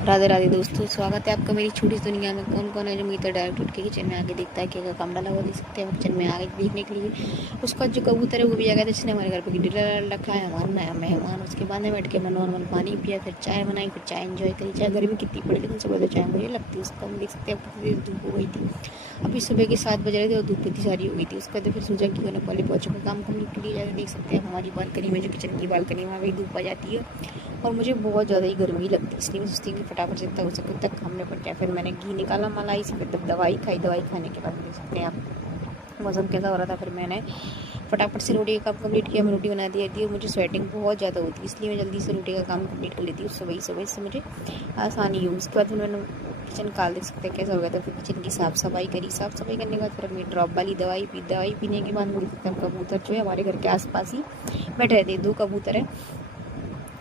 राधे राधे दोस्तों, स्वागत है आपका मेरी छोटी सी दुनिया में। कौन कौन है जो मीटर डायरेक्ट उठ के किचन में आके देखता है कि अगर काम डाला हुआ देख सकते हैं किचन में आगे देखने के लिए। उसका जो कबूतर है वो भी आ गया था, जिसने हमारे घर पर डिनर रखा है, हमारा नया मेहमान। उसके बाद में बैठ के मैं नॉर्मल पानी पिया, फिर चाय बनाई, फिर चाय एंजॉय करी। चाहे गर्मी कितनी पड़ी लेकिन सुबह तो चाय मुझे लगती है। उसका हम देख सकते हैं कितनी तेज धूप हो गई थी। अभी सुबह के 7 बज रहे थे और धूप इतनी सारी हो गई थी। उसके बाद फिर सोचा कि मैंने पहले पोछे का काम कंप्लीट कर लिया जाए। देख सकते हैं हमारी बालकनी में, जो किचन की बालकनी, वहाँ भी धूप आ जाती है और मुझे बहुत ज़्यादा ही गर्मी लगती है। इसलिए मैं सोचती हूँ कि फटाफट से जितना हो सके उतना काम निपट जाए। फिर मैंने घी निकाला मलाई से, फिर तब दवाई खाई। दवाई खाने के बाद देख सकते हैं आप मौसम कैसा हो रहा था। फिर मैंने फटाफट से रोटी का काम कंप्लीट किया। मैं रोटी बना दी थी और मुझे स्वेटिंग बहुत ज़्यादा होती है, इसलिए मैं जल्दी से रोटी का काम कंप्लीट कर लेती हूँ सुबह ही सुबह। इससे मुझे आसानी हो। उसके बाद फिर मैंने किचन काल देख सकते हैं कैसा हो गया था। फिर किचन की साफ़ सफाई करी। साफ़ सफाई करने के बाद फिर अपनी ड्रॉप वाली दवाई पी। दवाई पीने के बाद देख सकते हैं कबूतर जो है हमारे घर के आसपास ही बैठे रहते हैं। 2 कबूतर हैं।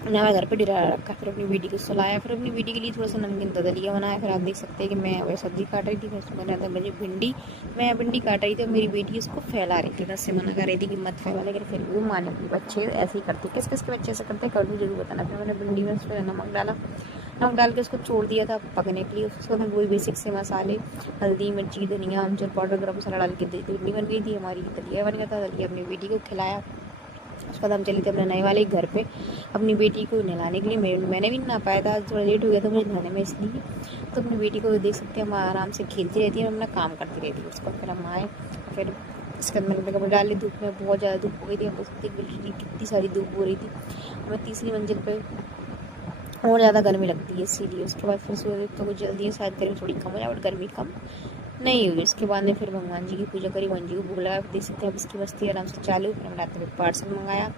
नया घर पे डिरा रखा। फिर अपनी बेटी को सुलाया, फिर अपनी बेटी के लिए थोड़ा सा नमकीन ददलिया बनाया। फिर आप देख सकते हैं कि मैं वह सब्जी काट रही थी। फिर उसमें मैंने अंदर मुझे भिंडी, मैं भिंडी काट रही थी और मेरी बेटी उसको फैला रही थी। मैं उससे मना कर रही थी कि मत फैला, लेकिन फिर वो माने की। बच्चे ऐसे ही करते, किस किस के बच्चे ऐसे करते हैं, कर दूँ जरूर बताना। फिर मैंने भिंडी में उसमें नमक डाला, नमक डाल के उसको छोड़ दिया था पकने के लिए। उसको मैं वही बेसिक से मसाले, हल्दी, मिर्ची, धनिया, अमचूर पाउडर, गरम मसाला डाल के भिंडी बन गई थी हमारी। दलिया बन गया था। दलिया अपनी बेटी को खिलाया। उसके बाद हम चले थे अपने नए वाले घर पे अपनी बेटी को नहलाने के लिए। मैंने भी नहा पाया था, थोड़ा लेट हो गया था मुझे नहाने में, इसलिए। तो अपनी बेटी को देख सकते हैं हम आराम से खेलती रहती है और अपना काम करती रहती है। उसको फिर हम आए, फिर इसके अंदर मैंने कपड़े डाल ली। धूप में बहुत ज़्यादा धूप हो गई थी। हम देख सकते हैं कितनी सारी धूप हो रही थी। हमें तीसरी मंजिल पर और ज़्यादा गर्मी लगती है, इसीलिए। उसके बाद फिर सोए तो कुछ जल्दी है, शायद गर्मी थोड़ी कम हो जाए, बट गर्मी कम नहीं हुई। उसके बाद में फिर भगवान जी की पूजा करी, भगवान जी को भोग लगाया। देख सकते हैं अब इसकी मस्ती आराम से चालू। फिर हम रात में पार्सल मंगाया।